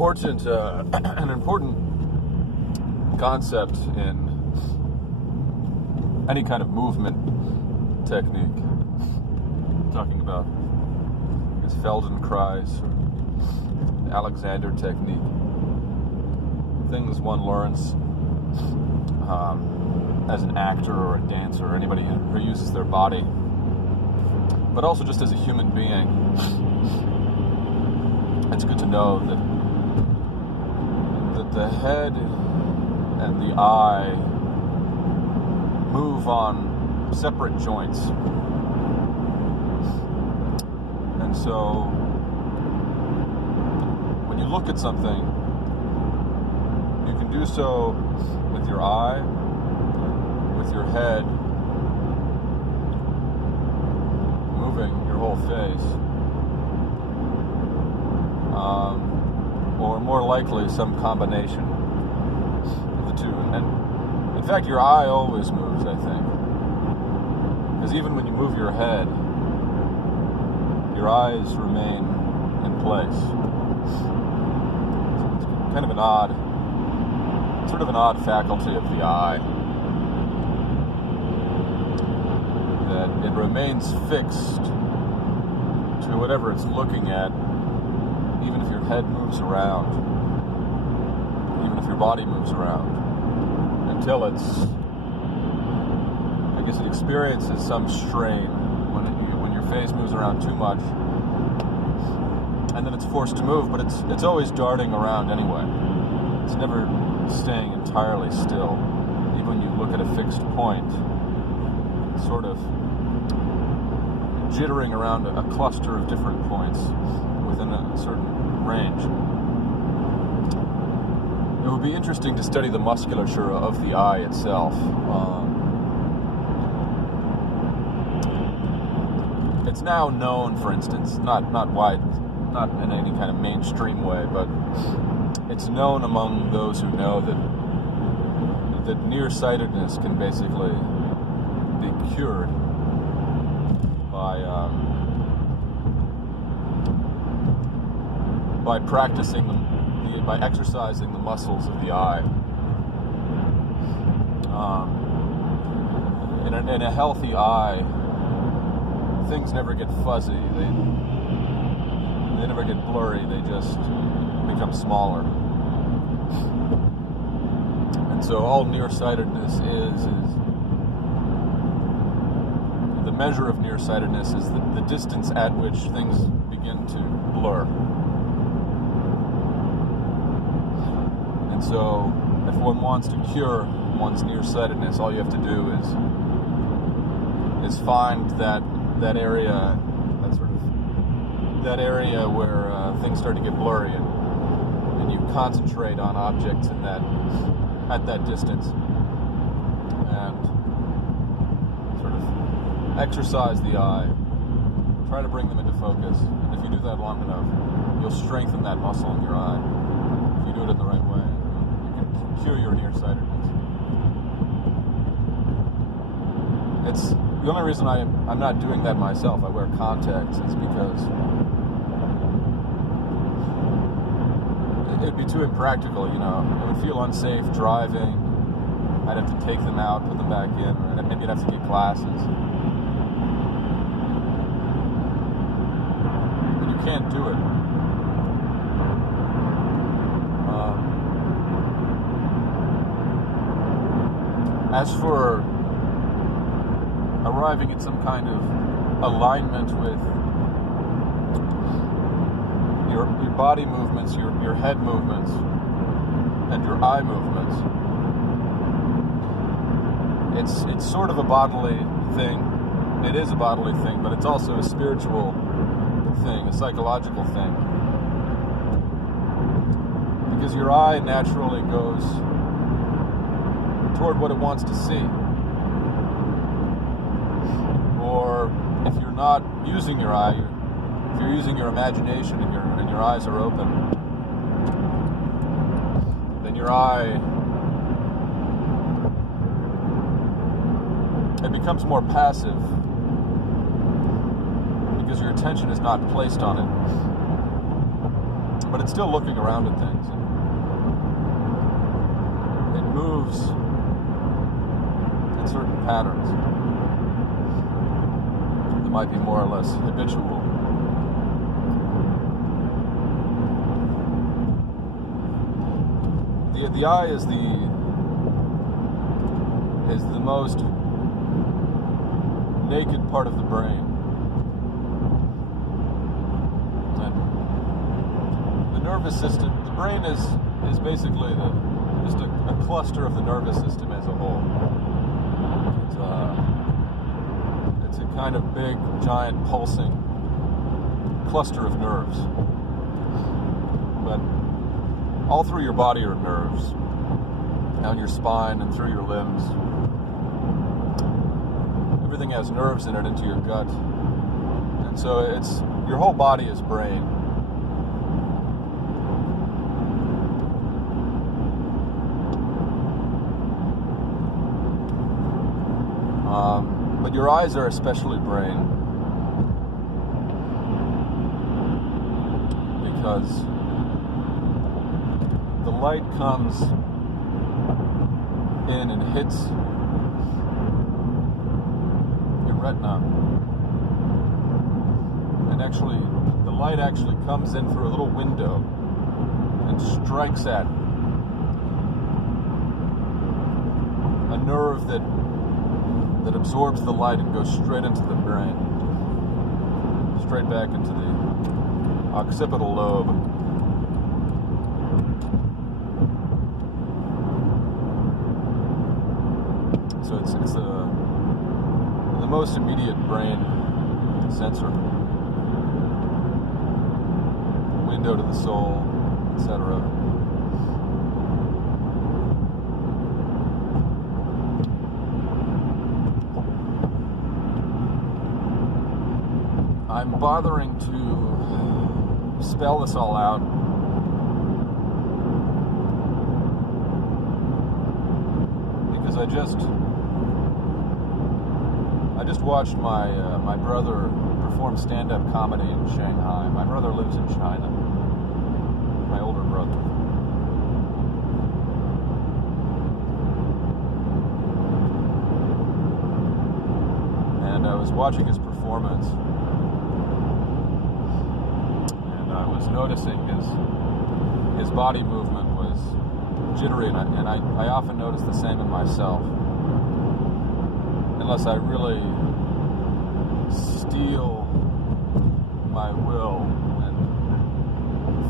important an important concept in any kind of movement technique. I'm talking about this Feldenkrais or Alexander technique. Things one learns as an actor or a dancer or anybody who uses their body, but also just as a human being. It's good to know that the head and the eye move on separate joints. And so when you look at something, you can do so with your eye, with your head, moving your whole face, or more likely some combination of the two. And in fact, your eye always moves, I think, because even when you move your head, your eyes remain in place. It's kind of sort of an odd faculty of the eye, that it remains fixed to whatever it's looking at, even if your head moves around, even if your body moves around, until it experiences some strain when your face moves around too much, and then it's forced to move, but it's always darting around anyway. It's never staying entirely still. Even when you look at a fixed point, it's sort of jittering around a cluster of different points within a certain range. It would be interesting to study the musculature of the eye itself. It's now known, for instance, not in any kind of mainstream way, but it's known among those who know that nearsightedness can basically be cured by practicing by exercising the muscles of the eye. In a healthy eye, things never get fuzzy. They never get blurry. They just become smaller. And so all nearsightedness is the measure of nearsightedness is the distance at which things begin to blur. And so if one wants to cure one's nearsightedness, all you have to do is find that area, that area where things start to get blurry, and you concentrate on objects at that distance, and sort of exercise the eye, try to bring them into focus. And if you do that long enough, you'll strengthen that muscle in your eye. If you do it in the right way, you can cure your nearsightedness. It's the only reason I'm not doing that myself. I wear contacts is because it'd be too impractical, It would feel unsafe driving. I'd have to take them out, put them back in, or maybe I'd have to get glasses. But you can't do it. As for arriving at some kind of alignment with your body movements, your head movements, and your eye movements, it's sort of a bodily thing. It is a bodily thing, but it's also a spiritual thing, a psychological thing. Because your eye naturally goes toward what it wants to see. Or if you're not using your eye, if you're using your imagination and your eyes are open, then your eye, it becomes more passive because your attention is not placed on it. but it's still looking around at things. And it moves in certain patterns that might be more or less habitual. The eye is the most naked part of the brain. And the nervous system, the brain is basically just a cluster of the nervous system as a whole. It's a kind of big, giant, pulsing cluster of nerves. But all through your body are nerves, down your spine and through your limbs. Everything has nerves in it into your gut. And so your whole body is brain. But your eyes are especially brain, because the light comes in and hits your retina, and actually the light actually comes in through a little window and strikes at a nerve that absorbs the light and goes straight into the brain, straight back into the occipital lobe. So it's the most immediate brain sensor. Window to the soul, etc. I'm bothering to spell this all out because I just watched my brother perform stand-up comedy in Shanghai. My brother lives in China. My older brother. And I was watching his performance, and I was noticing his body movement was jittery, and I often notice the same in myself. Unless I really steel my will and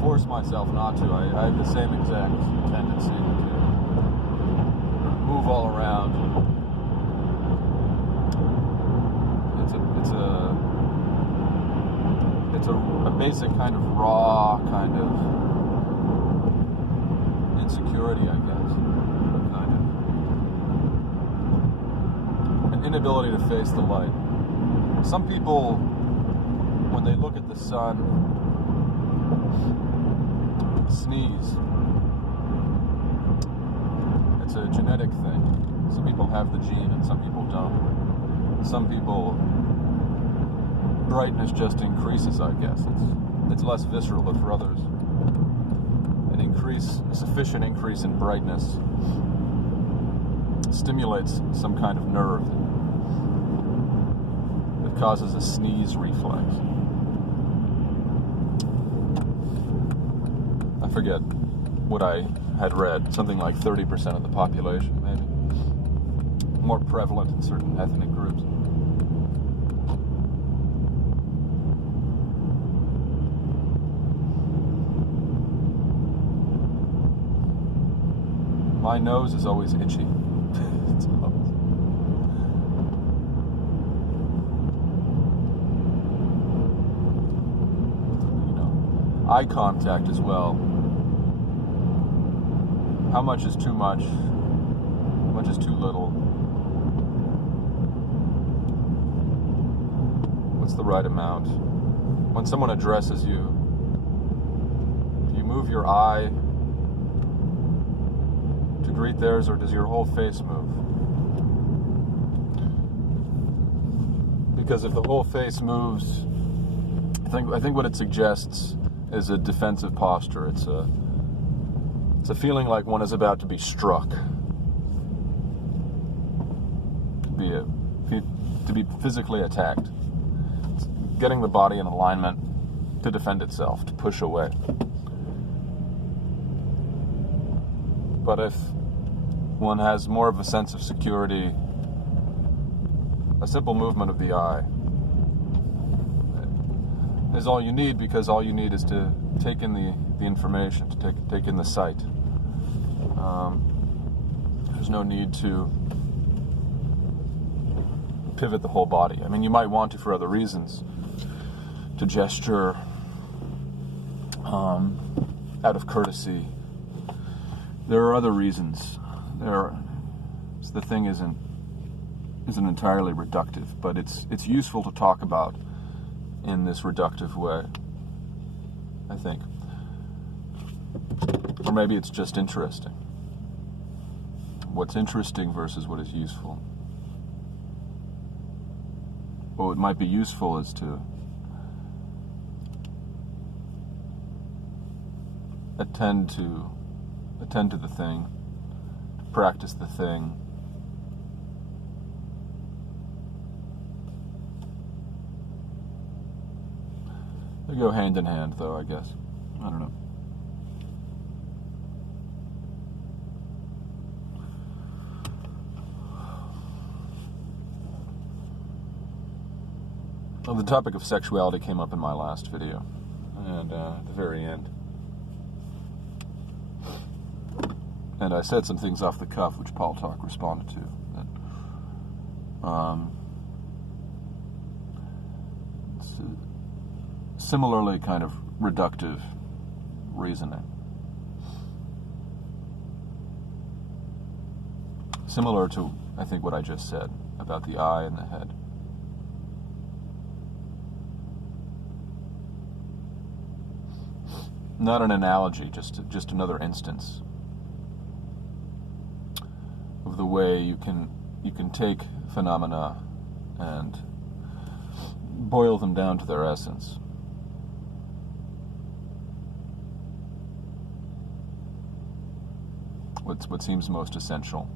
force myself not to, I have the same exact tendency to move all around. It's a basic kind of raw kind of insecurity, I guess. Inability to face the light. Some people, when they look at the sun, sneeze. It's a genetic thing. Some people have the gene and some people don't. Some people, brightness just increases, I guess. It's less visceral, but for others, a sufficient increase in brightness stimulates some kind of nerve that causes a sneeze reflex. I forget what I had read, something like 30% of the population, maybe. More prevalent in certain ethnic groups. My nose is always itchy. Eye contact as well. How much is too much? How much is too little? What's the right amount? When someone addresses you, do you move your eye to greet theirs, or does your whole face move? Because if the whole face moves, I think what it suggests is a defensive posture. It's a feeling like one is about to be struck, to be physically attacked. It's getting the body in alignment to defend itself, to push away. But if one has more of a sense of security, a simple movement of the eye is all you need, because all you need is to take in the information, to take in the sight. There's no need to pivot the whole body. I mean, you might want to for other reasons, to gesture out of courtesy. There are other reasons. The thing isn't entirely reductive, but it's useful to talk about in this reductive way, I think. Or maybe it's just interesting. What's interesting versus what is useful. What might be useful is to attend to the thing, practice the thing. They go hand in hand, though, I guess. I don't know. Well, the topic of sexuality came up in my last video, and at the very end. And I said some things off the cuff, which Paul Talk responded to. Similarly kind of reductive reasoning. Similar to, I think, what I just said about the eye and the head. Not an analogy, just another instance of the way you can take phenomena and boil them down to their essence. What seems most essential.